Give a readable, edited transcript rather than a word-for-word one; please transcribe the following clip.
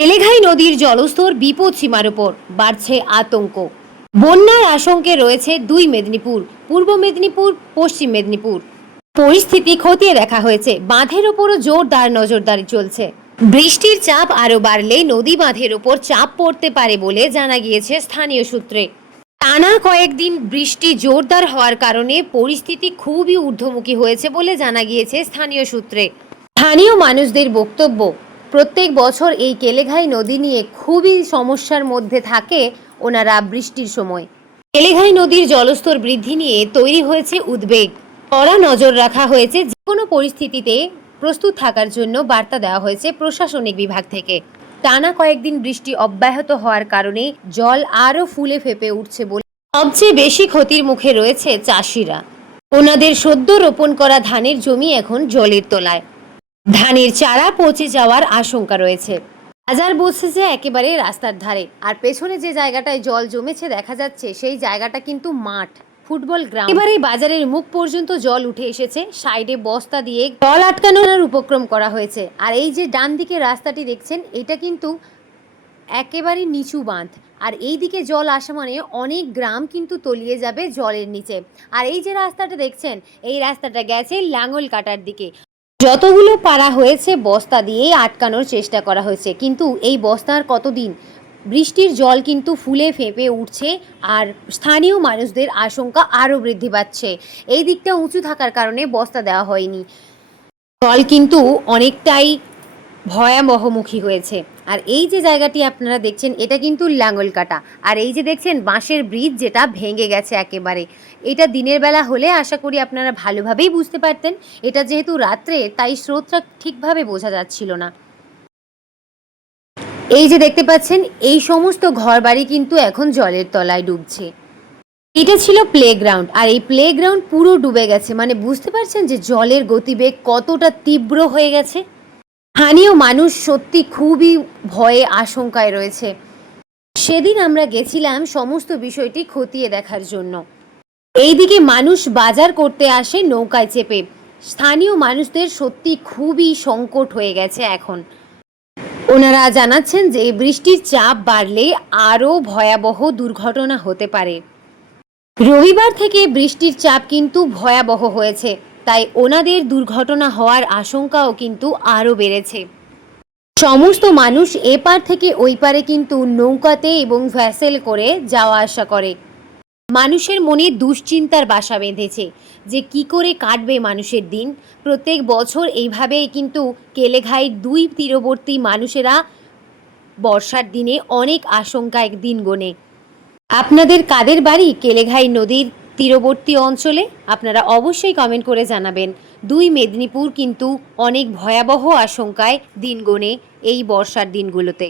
তেলেঘাই নদীর জলস্তর বিপদ সীমার উপর, বাড়ছে আতঙ্ক। বন্যার আশঙ্কে রয়েছে দুই মেদিনীপুর, পূর্ব মেদিনীপুর, পশ্চিম মেদিনীপুর। পরিস্থিতি খতিয়ে দেখা হয়েছে, বাঁধের ওপরও জোরদার নজরদারি চলছে। বৃষ্টির চাপ আরও বাড়লে নদী বাঁধের ওপর চাপ পড়তে পারে বলে জানা গিয়েছে স্থানীয় সূত্রে। টানা কয়েকদিন বৃষ্টি জোরদার হওয়ার কারণে পরিস্থিতি খুবই ঊর্ধ্বমুখী হয়েছে বলে জানা গিয়েছে স্থানীয় সূত্রে। স্থানীয় মানুষদের বক্তব্য, প্রত্যেক বছর এই কেলেঘাই নদী নিয়ে খুবই সমস্যার মধ্যে থাকে ওনারা বৃষ্টির সময়। কেলেঘাই নদীর জলস্তর বৃদ্ধি নিয়ে তৈরি হয়েছে উদ্বেগ। কড়া নজর রাখা হয়েছে, যে কোনো পরিস্থিতিতে প্রস্তুত থাকার জন্য বার্তা দেওয়া হয়েছে প্রশাসনিক বিভাগ থেকে। টানা কয়েকদিন বৃষ্টি অব্যাহত হওয়ার কারণে জল আরও ফুলে ফেঁপে উঠছে বলে সবচেয়ে বেশি ক্ষতির মুখে রয়েছে চাষিরা। ওনাদের সদ্য রোপণ করা ধানের জমি এখন জলের তলায়। ধানের চারা পচে যাওয়ার আশঙ্কা রয়েছে। বাজার বসেছে একেবারে রাস্তার ধারে, আর পেছনে যে জায়গাটায় জল জমেছে দেখা যাচ্ছে সেই জায়গাটা কিন্তু মাঠ, ফুটবল গ্রাউন্ড। এবারে বাজারের মুখ পর্যন্ত জল উঠে এসেছে। সাইডে বস্তা দিয়ে জল আটকানোর উপক্রম করা হয়েছে। আর এই যে ডান দিকে রাস্তাটি দেখছেন, এটা কিন্তু একেবারে নিচু বাঁধ, আর এই দিকে জল আসা মানে অনেক গ্রাম কিন্তু তলিয়ে যাবে জলের নিচে। আর এই যে রাস্তাটা দেখছেন, এই রাস্তাটা গেছে লাঙ্গল কাটার দিকে। যতগুলো পারা হয়েছে বস্তা দিয়েই আটকানোর চেষ্টা করা হয়েছে, কিন্তু এই বস্তার কতদিন? বৃষ্টির জল কিন্তু ফুলে ফেঁপে উঠছে, আর স্থানীয় মানুষদের আশঙ্কা আরও বৃদ্ধি পাচ্ছে। এই দিকটা উঁচু থাকার কারণে বস্তা দেওয়া হয়নি। জল কিন্তু অনেকটাই ভয়াবহমুখী হয়েছে। আর এই যে জায়গাটি আপনারা দেখছেন, এটা কিন্তু লাঙ্গল কাটা। আর এই যে দেখছেন বাঁশের ব্রিজ, যেটা ভেঙে গেছে একেবারে। এটা দিনের বেলা হলে আশা করি আপনারা ভালোভাবেই বুঝতে পারতেন। এটা যেহেতু রাত্রে, তাই স্রোতটা ঠিকভাবে বোঝা যাচ্ছিল না। এই যে দেখতে পাচ্ছেন, এই সমস্ত ঘরবাড়ি কিন্তু এখন জলের তলায় ডুবছে। এটা ছিল প্লেগ্রাউন্ড, আর এই প্লেগ্রাউন্ড পুরো ডুবে গেছে। মানে বুঝতে পারছেন যে জলের গতিবেগ কতটা তীব্র হয়ে গেছে। স্থানীয় মানুষ সত্যি খুবই ভয়ে আশঙ্কায় রয়েছে। সেদিন আমরা গেছিলাম সমস্ত বিষয়টি খতিয়ে দেখার জন্য। এইদিকে মানুষ বাজার করতে আসে নৌকায় চেপে। স্থানীয় মানুষদের সত্যি খুবই সংকট হয়ে গেছে এখন। ওনারা জানাচ্ছেন যে বৃষ্টির চাপ বাড়লে আরও ভয়াবহ দুর্ঘটনা হতে পারে। রবিবার থেকে বৃষ্টির চাপ কিন্তু ভয়াবহ হয়েছে, তাই ওনাদের দুর্ঘটনা হওয়ার আশঙ্কাও কিন্তু আরও বেড়েছে। সমস্ত মানুষ এপার থেকে ওই পারে কিন্তু নৌকাতে এবং ভ্যাসেল করে যাওয়া আসা করে। মানুষের মনে দুশ্চিন্তার বাসা বেঁধেছে যে কি করে কাটবে মানুষের দিন। প্রত্যেক বছর এইভাবেই কিন্তু কেলেঘাইয়ের দুই তীরবর্তী মানুষেরা বর্ষার দিনে অনেক আশঙ্কায় দিন গোনে। আপনাদের কাদের বাড়ি কেলেঘাই নদীর তীরবর্তী অঞ্চলে? আপনারা অবশ্যই কমেন্ট করে জানাবেন। দুই মেদিনীপুর কিন্তু অনেক ভয়াবহ আশঙ্কায় দিন গোনে এই বর্ষার দিনগুলোতে।